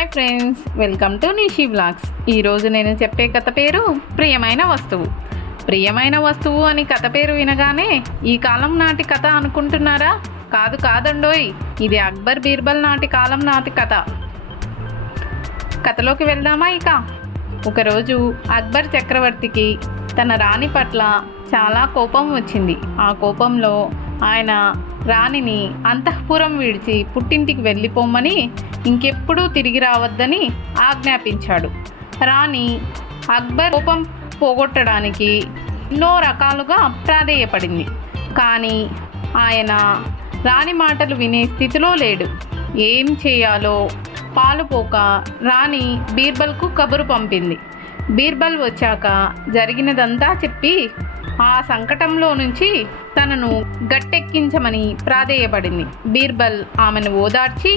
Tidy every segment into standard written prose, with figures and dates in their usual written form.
Hi friends, welcome to Nishi vlogs. ఈరోజు నేను చెప్పే కథ పేరు ప్రియమైన వస్తువు. ప్రియమైన వస్తువు అని కథ పేరు వినగానే ఈ కాలం నాటి కథ అనుకుంటున్నారా? కాదండోయ్, ఇది అక్బర్ బీర్బల్ నాటి కాలం నాటి కథ. కథలోకి వెళ్దామా? ఒకరోజు అక్బర్ చక్రవర్తికి తన రాణి పట్ల చాలా కోపం వచ్చింది. ఆ కోపంలో ఆయన రాణిని అంతఃపురం విడిచి పుట్టింటికి వెళ్ళిపోమని, ఇంకెప్పుడూ తిరిగి రావద్దని ఆజ్ఞాపించాడు. రాణి అక్బర్ కోపం పోగొట్టడానికి ఎన్నో రకాలుగా ప్రాధేయపడింది. కానీ ఆయన రాణి మాటలు వినే స్థితిలో లేడు. ఏం చేయాలో పాలుపోక రాణి బీర్బల్కు కబురు పంపింది. బీర్బల్ వచ్చాక జరిగినదంతా చెప్పి ఆ సంకటంలో నుంచి తనను గట్టెక్కించమని ప్రాధేయపడింది. బీర్బల్ ఆమెను ఓదార్చి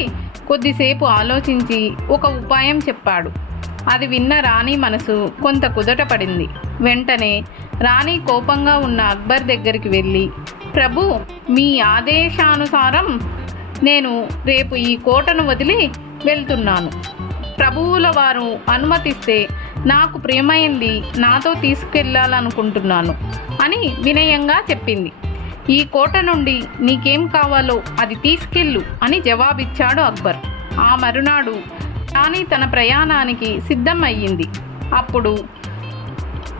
కొద్దిసేపు ఆలోచించి ఒక ఉపాయం చెప్పాడు. అది విన్న రాణి మనసు కొంత కుదుటపడింది. వెంటనే రాణి కోపంగా ఉన్న అక్బర్ దగ్గరికి వెళ్ళి, ప్రభు, మీ ఆదేశానుసారం నేను రేపు ఈ కోటను వదిలి వెళ్తున్నాను. ప్రభువుల వారు అనుమతిస్తే నాకు ప్రియమైంది నాతో తీసుకెళ్లాలనుకుంటున్నాను అని వినయంగా చెప్పింది. ఈ కోట నుండి నీకేం కావాలో అది తీసుకెళ్ళు అని జవాబిచ్చాడు అక్బర్. ఆ మరునాడు రాణి తన ప్రయాణానికి సిద్ధం అయ్యింది. అప్పుడు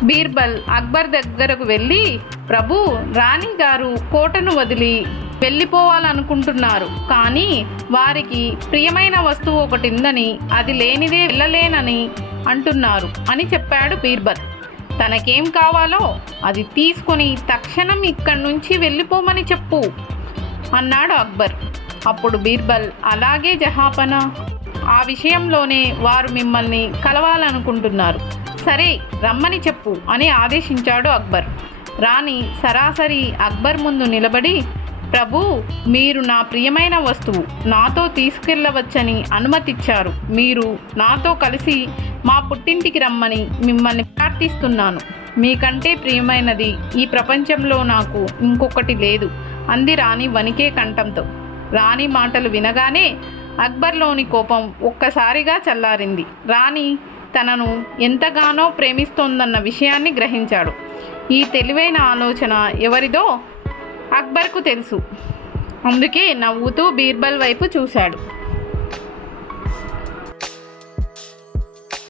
బీర్బల్ అక్బర్ దగ్గరకు వెళ్ళి, ప్రభు, రాణి గారు కోటను వదిలి వెళ్ళిపోవాలనుకుంటున్నారు. కానీ వారికి ప్రియమైన వస్తువు ఒకటి ఉందని, అది లేనిదే వెళ్ళలేనని అంటున్నారు అని చెప్పాడు బీర్బల్. తనకేం కావాలో అది తీసుకొని తక్షణం ఇక్కడి నుంచి వెళ్ళిపోమని చెప్పు అన్నాడు అక్బర్. అప్పుడు బీర్బల్, అలాగే జహాపన, ఆ విషయంలోనే వారు మిమ్మల్ని కలవాలనుకుంటున్నారు. సరే, రమ్మని చెప్పు అని ఆదేశించాడు అక్బర్. రాణి సరాసరి అక్బర్ ముందు నిలబడి, ప్రభు, మీరు నా ప్రియమైన వస్తువు నాతో తీసుకెళ్ళవచ్చని అనుమతిచ్చారు. మీరు నాతో కలిసి మా పుట్టింటికి రమ్మని మిమ్మల్ని ప్రార్థిస్తున్నాను. మీకంటే ప్రియమైనది ఈ ప్రపంచంలో నాకు ఇంకొకటి లేదు అంది రాణి వణికే కంఠంతో. రాణి మాటలు వినగానే అక్బర్లోని కోపం ఒక్కసారిగా చల్లారింది. రాణి తనను ఎంతగానో ప్రేమిస్తోందన్న విషయాన్ని గ్రహించాడు. ఈ తెలివైన ఆలోచన ఎవరిదో అక్బర్కు తెలుసు. అందుకే నవ్వుతూ బీర్బల్ వైపు చూశాడు.